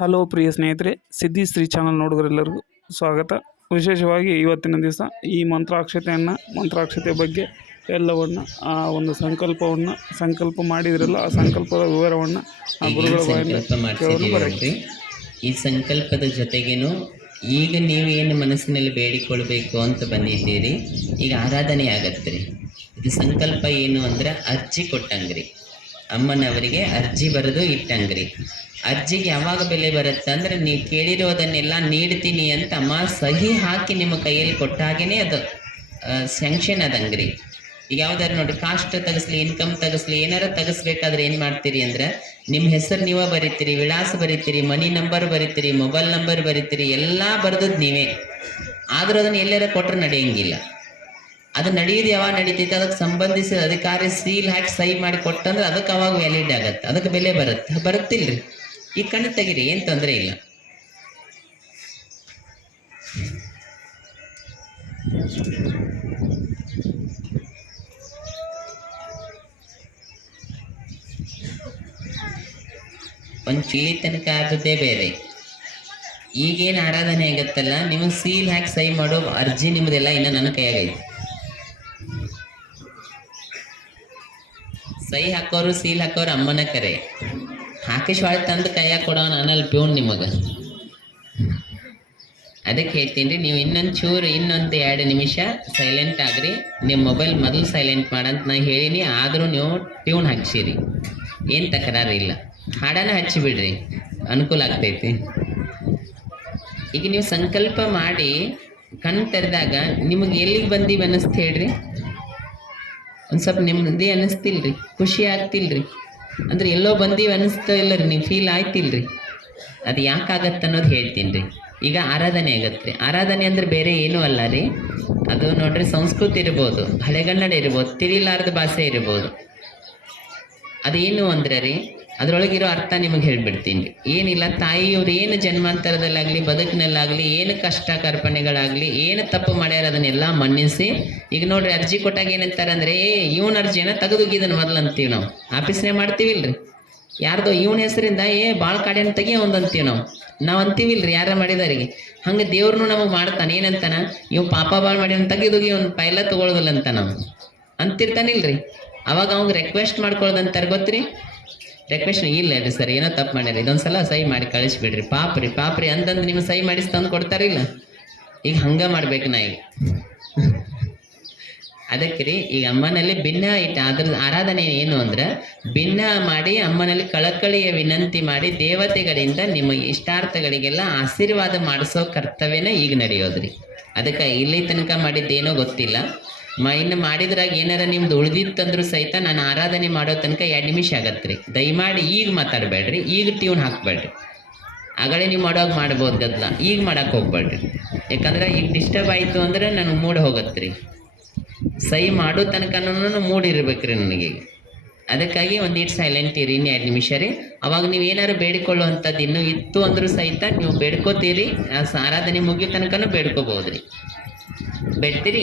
Hello ಪ್ರಿಯ ಸ್ನೇಹಿತರೆ ಸಿದ್ಧಿ Shri channel ನೋಡುಗರೆಲ್ಲರಿಗೂ ಸ್ವಾಗತ. ವಿಶೇಷವಾಗಿ ಇವತ್ತಿನ ದಿವಸ ಈ ಮಂತ್ರಾಕ್ಷತೆಯನ್ನು ಮಂತ್ರಾಕ್ಷತೆ ಬಗ್ಗೆ ಎಲ್ಲವನ್ನು ಆ ಒಂದು ಸಂಕಲ್ಪವನ್ನು ಸಂಕಲ್ಪ ಮಾಡಿದ್ರಲ್ಲ ಆ ಸಂಕಲ್ಪದ ವಿವರವನ್ನು ಆ ಗುರುಗಳ ಬಾಯಿಂದ ಈ ಸಂಕಲ್ಪದ ಜೊತೆಗೇನು ಈಗ ನೀವು ಏನು ಮನಸ್ಸಿನಲ್ಲಿ ಬೇಡಿಕೊಳ್ಬೇಕು ಅಂತ ಬಂದಿದ್ದೀರಿ ಈಗ ಆರಾಧನೆ ಆಗತ್ತೆ ರೀ. ಇದು ಸಂಕಲ್ಪ ಏನು ಅಂದರೆ ಅರ್ಜಿ ಕೊಟ್ಟಂಗ್ರಿ. ಅಮ್ಮನವರಿಗೆ ಅರ್ಜಿ ಬರೆದು ಇಟ್ಟಂಗ್ರಿ. ಅರ್ಜಿಗೆ ಯಾವಾಗ ಬೆಲೆ ಬರುತ್ತೆ ಅಂದ್ರೆ ನೀವು ಕೇಳಿರೋದನ್ನೆಲ್ಲ ನೀಡ್ತೀನಿ ಅಂತ ಅಮ್ಮ ಸಹಿ ಹಾಕಿ ನಿಮ್ಮ ಕೈಯಲ್ಲಿ ಕೊಟ್ಟಾಗೇನೆ ಅದು ಸ್ಯಾಂಕ್ಷನ್ ಅದಂಗ್ರಿ ಈಗ ಯಾವ್ದಾರು ನೋಡ್ರಿ ಕಾಸ್ಟ್ ತಗಸ್ಲಿ ಇನ್ಕಮ್ ತಗಸ್ಲಿ, ಏನಾರ ತೆಗಿಸ್ಬೇಕಾದ್ರೆ ಏನ್ ಮಾಡ್ತೀರಿ ಅಂದ್ರೆ ನಿಮ್ಮ ಹೆಸರು ನೀವೇ ಬರೀತೀರಿ, ವಿಳಾಸ ಬರೀತೀರಿ, ಮನಿ ನಂಬರ್ ಬರೀತೀರಿ, ಮೊಬೈಲ್ ನಂಬರ್ ಬರೀತೀರಿ, ಎಲ್ಲಾ ಬರ್ದದ್ ನೀವೇ. ಆದ್ರೂ ಅದನ್ನ ಎಲ್ಲಾರ ಕೊಟ್ರೆ ನಡೆಯಂಗಿಲ್ಲ. ಅದು ನಡೆಯೋದು ಯಾವಾಗ ನಡೀತೈತೆ, ಅದಕ್ಕೆ ಸಂಬಂಧಿಸಿದ ಅಧಿಕಾರಿ ಸೀಲ್ ಹಾಕಿ ಸಹಿ ಮಾಡಿ ಕೊಟ್ಟಂದ್ರೆ ಅದಕ್ಕೆ ಅವಾಗ ವ್ಯಾಲಿಡ್ ಆಗತ್ತೆ. ಅದಕ್ಕೆ ಬೆಲೆ ಬರುತ್ತೆ. ಬರುತ್ತಿಲ್ರಿ. ಈ ಕಣ್ಣು ತೆಗಿರಿ, ಏನು ತೊಂದರೆ ಇಲ್ಲ. ಒಂದು ಚೀಲಿ ತನಕ ಬೇರೆ. ಈಗೇನು ಆರಾಧನೆ ಆಗತ್ತಲ್ಲ ನಿಮಗೆ ಸೀಲ್ ಹಾಕಿ ಸಹಿ ಮಾಡೋ ಅರ್ಜಿ ನಿಮ್ಮದೆಲ್ಲ ಇನ್ನೂ ನನ್ನ ಕೈಯಾಗೈತಿ. ಸಹಿ ಹಾಕೋರು, ಸೀಲ್ ಹಾಕೋರು ಅಮ್ಮನ ಕರೆ. ಹಾಕಿಸ್ ಹೊಳ್ ತಂದು ಕೈಯಾಗ ಕೊಡೋ ನಾನಲ್ಲಿ ಪ್ಯೂನ್ ನಿಮಗೆ. ಅದಕ್ಕೆ ಹೇಳ್ತೀನಿ ರೀ, ನೀವು ಇನ್ನೊಂದು ಚೂರು ಇನ್ನೊಂದು ಎರಡು ನಿಮಿಷ ಸೈಲೆಂಟ್ ಆಗ್ರಿ. ನಿಮ್ಮ ಮೊಬೈಲ್ ಮೊದಲು ಸೈಲೆಂಟ್ ಮಾಡಂತ ನಾ ಹೇಳಿನಿ, ಆದರೂ ನೀವು ಟ್ಯೂನ್ ಹಾಕ್ಸಿರಿ. ಏನು ತಕರಾರು ಇಲ್ಲ. ಹಾಡನ ಹಚ್ಚಿಬಿಡ್ರಿ ಅನುಕೂಲ ಆಗ್ತೈತಿ. ಈಗ ನೀವು ಸಂಕಲ್ಪ ಮಾಡಿ, ಕಣ್ ತೆರೆದಾಗ ನಿಮಗೆ ಎಲ್ಲಿಗೆ ಬಂದೀವಿ ಅನ್ನಿಸ್ತು ಹೇಳ್ರಿ? ಒಂದು ಸ್ವಲ್ಪ ನೆಮ್ಮದಿ ಅನ್ನಿಸ್ತಿಲ್ರಿ. ಖುಷಿ ಆಗ್ತಿಲ್ರಿ. ಅಂದ್ರೆ ಎಲ್ಲೋ ಬಂದೀವಿ ಅನ್ನಿಸ್ತೋ ಇಲ್ಲ ರೀ ನೀವು ಫೀಲ್ ಆಯ್ತಿಲ್ರಿ. ಅದು ಯಾಕಾಗತ್ತೆ ಅನ್ನೋದು ಹೇಳ್ತೀನಿ ರೀ ಈಗ ಆರಾಧನೆ ಆಗತ್ತೆ ಆರಾಧನೆ ಅಂದ್ರೆ ಬೇರೆ ಏನೂ ಅಲ್ಲ ರೀ. ಅದು ನೋಡ್ರಿ ಸಂಸ್ಕೃತಿ ಇರ್ಬೋದು, ಹಳೆಗನ್ನಡ ಇರ್ಬೋದು, ತಿಳಿಲಾರದ ಭಾಷೆ ಇರ್ಬೋದು. ಅದೇನು ಅಂದ್ರೆ ರೀ ಅದ್ರೊಳಗಿರೋ ಅರ್ಥ ನಿಮಗೆ ಹೇಳ್ಬಿಡ್ತೀನಿ. ಏನಿಲ್ಲ, ತಾಯಿಯವ್ರು ಏನು ಜನ್ಮಾಂತರದಲ್ಲಾಗಲಿ, ಬದುಕಿನಲ್ಲಾಗಲಿ, ಏನು ಕಷ್ಟ ಕರ್ಪಣೆಗಳಾಗಲಿ ಏನು ತಪ್ಪು ಮಾಡ್ಯಾರ ಅದನ್ನೆಲ್ಲ ಮನ್ನಿಸಿ, ಈಗ ನೋಡ್ರಿ ಅರ್ಜಿ ಕೊಟ್ಟಾಗ ಏನಂತಾರೆ ಅಂದ್ರೆ, ಏ, ಇವನ ಅರ್ಜಿನ ತೆಗೆದುಗಿದನ್ ಮೊದಲು ಅಂತೀವಿ ನಾವು. ಆಫೀಸ್ನೇ ಮಾಡ್ತೀವಿಲ್ರಿ. ಯಾರ್ದೋ ಇವನ ಹೆಸರಿಂದ, ಏ ಭಾಳ ಕಾಡ್ಯಾನ ತೆಗಿ ಅಂತೀವಿ ನಾವು. ನಾವು ಅಂತೀವಿಲ್ರಿ ಯಾರ ಮಾಡಿದವರಿಗೆ. ಹಂಗೆ ದೇವ್ರನು ನಮಗೆ ಮಾಡ್ತಾನೆ. ಏನಂತಾನ? ಇವ್ ಪಾಪ ಭಾಳ ಮಾಡ್ಯಾನ, ತೆಗೆದುಗಿ ಅವ್ನ ಪೈಲ ತಗೊಳ್ಳೋದಿಲ್ಲ ಅಂತ ನಾವು. ಅಂತಿರ್ತಾನಿಲ್ರಿ. ಅವಾಗ ಅವಂಗ ರಿಕ್ವೆಸ್ಟ್ ಮಾಡ್ಕೊಳ್ಳೋದಂತಾರೆ ಗೊತ್ತ್ರಿ? ರಿಕ್ವೆಸ್ಟ್ ಇಲ್ಲ ರೀ ಸರ್, ಏನೋ ತಪ್ಪು ಮಾಡ್ಯಾರ ಇದೊಂದ್ಸಲ ಸಹಿ ಮಾಡಿ ಕಳಿಸ್ಬಿಡ್ರಿ. ಪಾಪ್ರಿ ಪಾಪ್ರಿ ಅಂತಂದು ನಿಮ್ಗೆ ಸಹಿ ಮಾಡಿಸಿ ತಂದು ಕೊಡ್ತಾರಿಲ್ಲ ಈಗ ಹಂಗೆ ಮಾಡ್ಬೇಕು ನಾ ಈಗ ಅದಕ್ಕೆ ರೀ ಈಗ ಅಮ್ಮನಲ್ಲಿ ಭಿನ್ನ ಇಟ್ಟ ಅದ್ರ ಆರಾಧನೆ ಏನು ಅಂದ್ರೆ, ಭಿನ್ನ ಮಾಡಿ ಅಮ್ಮನಲ್ಲಿ ಕಳಕಳಿಯ ವಿನಂತಿ ಮಾಡಿ ದೇವತೆಗಳಿಂದ ನಿಮ್ಮ ಇಷ್ಟಾರ್ಥಗಳಿಗೆಲ್ಲ ಆಶೀರ್ವಾದ ಮಾಡಿಸೋ ಕರ್ತವ್ಯನ ಈಗ ನಡೆಯೋದ್ರಿ. ಅದಕ್ಕೆ ಇಲ್ಲಿ ತನಕ ಮಾಡಿದ್ದೇನೋ ಗೊತ್ತಿಲ್ಲ. ಮ, ಇನ್ನು ಮಾಡಿದ್ರಾಗ ಏನಾರ ನಿಮ್ದು ಉಳಿದಿತ್ತಂದ್ರೂ ಸಹಿತ ನಾನು ಆರಾಧನೆ ಮಾಡೋ ತನಕ ಎರಡು ನಿಮಿಷ ರೀ ದಯಮಾಡಿ ಈಗ ಮಾತಾಡಬೇಡ್ರಿ, ಈಗ ಟ್ಯೂನ್ ಹಾಕ್ಬೇಡ್ರಿ. ಆಗಲೇ ನೀವು ಮಾಡೋವಾಗ ಮಾಡ್ಬೋದು ಗದ್ಲ, ಈಗ ಮಾಡಕ್ಕೆ ಹೋಗ್ಬೇಡ್ರಿ. ಯಾಕಂದ್ರೆ ಈಗ ಡಿಸ್ಟರ್ಬ್ ಆಯಿತು ಅಂದ್ರೆ ನನಗೆ ಮೂಡ್ ರೀ ಸಹಿ ಮಾಡೋ ತನಕನೂ ಮೂಡ್ ಇರ್ಬೇಕ್ರಿ ನನಗೆ ಅದಕ್ಕಾಗಿ ಒಂದಿಟ್ಟು ಸೈಲೆಂಟ್ ಇರಿ, ಇನ್ನು ಎರಡು ನಿಮಿಷ ರೀ. ಅವಾಗ ನೀವು ಏನಾರು ಬೇಡಿಕೊಳ್ಳುವಂಥದ್ದು ಇನ್ನೂ ಇತ್ತು ಅಂದರೂ ಸಹಿತ ನೀವು ಬೇಡ್ಕೋತೀರಿ ಆರಾಧನೆ ಮುಗಿಯೋ ತನಕನೂ ಬೇಡ್ಕೋಬಹುದ್ರಿ ಬೇಡ್ತೀರಿ?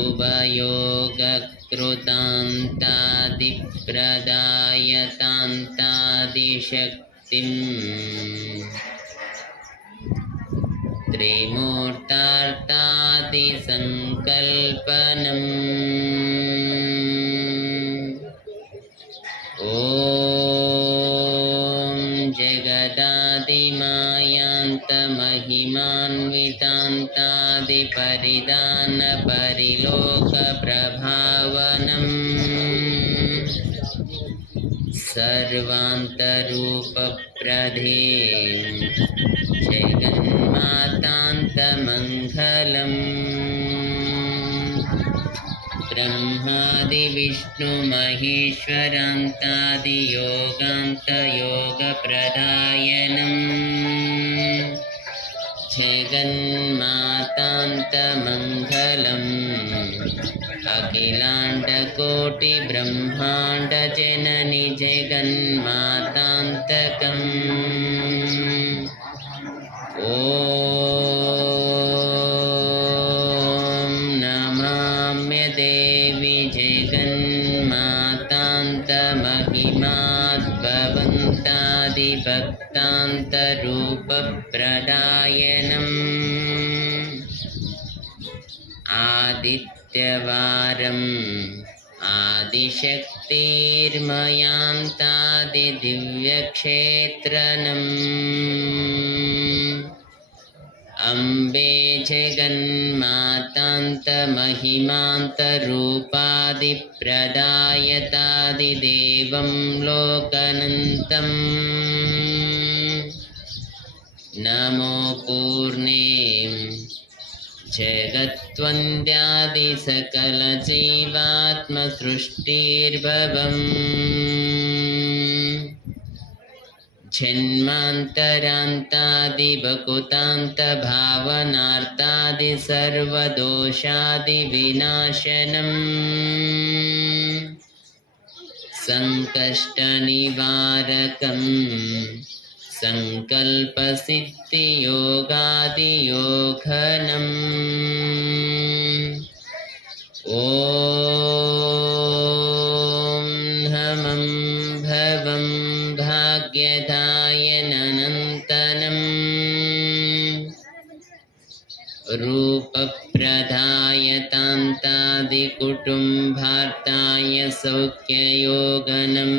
उभयोगकृतान्तादिप्रदायतान्तादिशक्तिम् त्रिमूर्तार्तादिसङ्कल्पनम् जगदादिमायान्तमहिमान्वितान्तादिपरिदानपरिलोकप्रभावनम् सर्वान्तरूपप्रधे जगन्मातान्तमङ्गलम्। ब्रह्मादिविष्णुमहेश्वरान्तादियोगान्तयोगप्रदायनम् जगन्मातान्तमङ्गलम्। अखिलाण्डकोटिब्रह्माण्डजननि जगन्मातान्तकम् ओ भक्तान्तरूपप्रदायनम्। आदित्यवारम् आदिशक्तिर्मयान्तादिव्यक्षेत्रणम् अम्बे जगन्मातान्तमहिमान्तरूपादिप्रदायतादिदेवं लोकनन्तम् नमो पूर्णे जगत्वन्द्यादिसकलजीवात्मसृष्टिर्भवम् जन्मान्तरान्तादिभकुतान्तभावनार्तादिसर्वदोषादिविनाशनम् सङ्कष्टनिवारकम् सङ्कल्पसिद्धियोगादियोघनम् ॐ रूपप्रधायतान्तादिकुटुम्भार्ताय सौख्ययोगनम्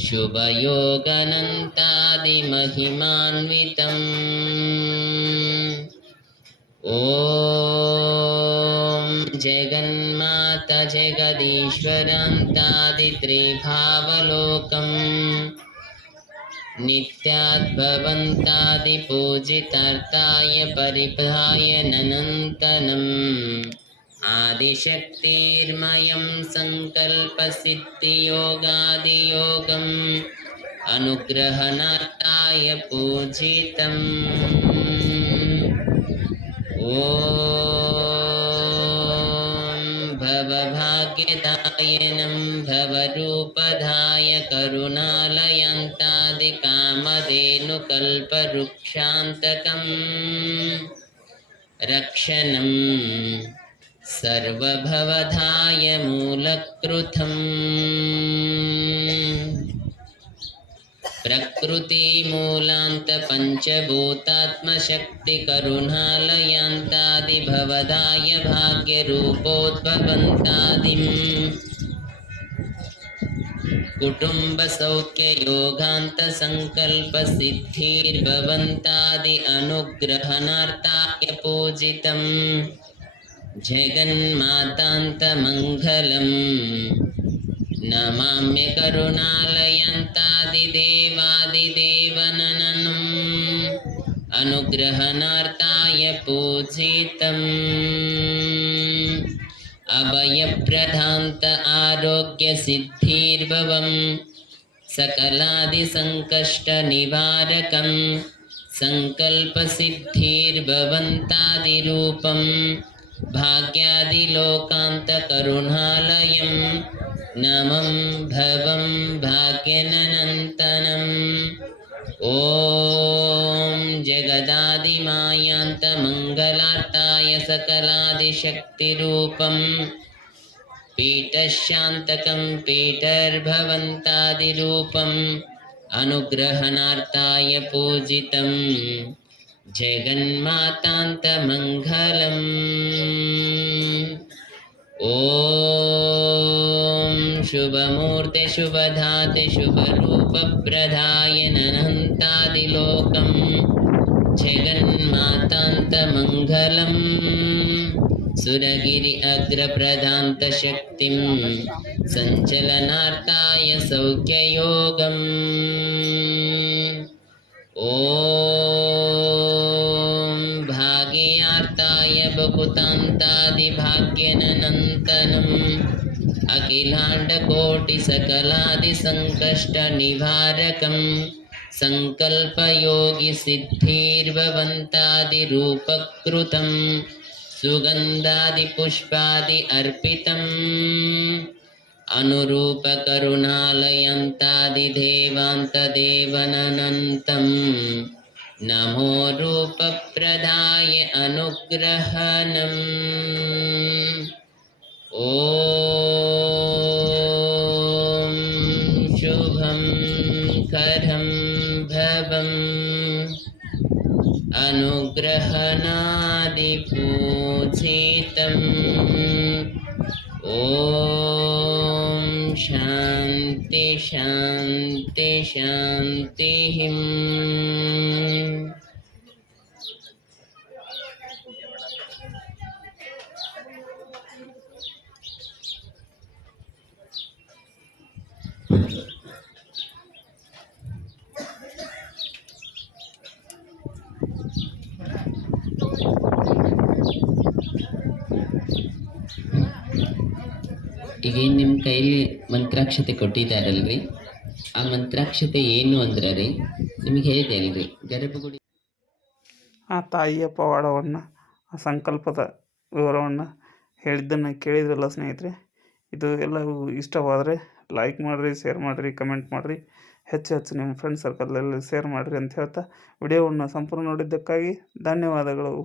शुभयोगनन्तादिमहिमान्वितम् ॐ जगन्मात जगदीश्वरान्तादित्रिभावलोकम् नित्याद्भवन्तादिपूजितार्ताय परिधाय ननन्तनम् आदिशक्तिर्मयं सङ्कल्पसिद्धियोगादियोगम् अनुग्रहणार्ताय पूजितम्। ॐ भवभाग्यदायनं भवरूपधाय करुणालयन्तादिकामधेनुकल्पवृक्षान्तकम्। रक्षणं सर्वभवधाय मूलकृतम्। प्रकृतिमूलान्तपञ्चभूतात्मशक्तिकरुणालयान्तादिभवदाय भाग्यरूपोद्भवन्तादिम्। कुटुम्बसौख्ययोगान्तसङ्कल्पसिद्धिर्भवन्तादि अनुग्रहणार्ताय पूजितम् जगन्मातान्तमङ्गलम्। नमाम्य करुणालयन्तादिदेवादिदेवननम्। अनुग्रहणार्ताय पूजितम्। अभयप्रधान्त आरोग्यसिद्धिर्भवं सकलादिसङ्कष्टनिवारकं सङ्कल्पसिद्धिर्भवन्तादिरूपम्। भाग्यादिलोकान्तकरुणालयं नमं भवं भाग्यननन्तनम्। ॐ जगदादिमायान्तमङ्गलार्ताय सकलादिशक्तिरूपम्। पीठशान्तकं पीठर्भवन्तादिरूपम्। अनुग्रहणार्ताय पूजितं जगन्मातान्तमङ्गलम् ॐ शुभमूर्ते शुभधाते शुभरूपप्रदाय ननन्तादिलोकं जगन्मातान्तमङ्गलम् सुरगिरि अग्रप्रदान्तशक्तिं सञ्चलनार्ताय सौख्ययोगम् ॐ न्तादिभाग्यनननन्तनम् अखिलाण्डकोटिसकलादिसङ्कष्टनिवारकं सङ्कल्पयोगिसिद्धिर्भवन्तादिरूपकृतं सुगन्धादिपुष्पादि अर्पितम् अनुरूपकरुणालयन्तादिदेवान्तदेवनन्तम् नमो रूपप्रदाय अनुग्रहणम्। ॐ शुभं करं भवम्। अनुग्रहणादिपूजितम्। ॐ ಈಗೇನು ನಿಮ್ಮ ಕೈಲಿ ಮಂತ್ರಾಕ್ಷತೆ ಕೊಟ್ಟಿದ್ದಾರಲ್ರಿ ಆ ಮಂತ್ರಾಕ್ಷತೆ ಏನು ಅಂದ್ರೆ ರೀ? ನಿಮಗೆ ಹೇಗೆ ಅಲ್ರಿ, ಗರ್ಭಗುಡಿ ಆ ತಾಯಿಯ ಪವಾಡವನ್ನು ಆ ಸಂಕಲ್ಪದ ವಿವರವನ್ನು ಹೇಳಿದ್ದನ್ನು ಕೇಳಿದ್ರಲ್ಲ ಸ್ನೇಹಿತರೆ, ಇದು ಎಲ್ಲವೂ ಇಷ್ಟವಾದರೆ ಲೈಕ್ ಮಾಡಿರಿ ಶೇರ್ ಮಾಡಿರಿ ಕಮೆಂಟ್ ಮಾಡಿರಿ, ಹೆಚ್ಚು ಹೆಚ್ಚು ನಿಮ್ಮ ಫ್ರೆಂಡ್ ಸರ್ಕಲಲ್ಲಿ ಶೇರ್ ಮಾಡಿರಿ ಅಂತ ಹೇಳ್ತಾ, ವಿಡಿಯೋವನ್ನು ಸಂಪೂರ್ಣ ನೋಡಿದ್ದಕ್ಕಾಗಿ ಧನ್ಯವಾದಗಳು.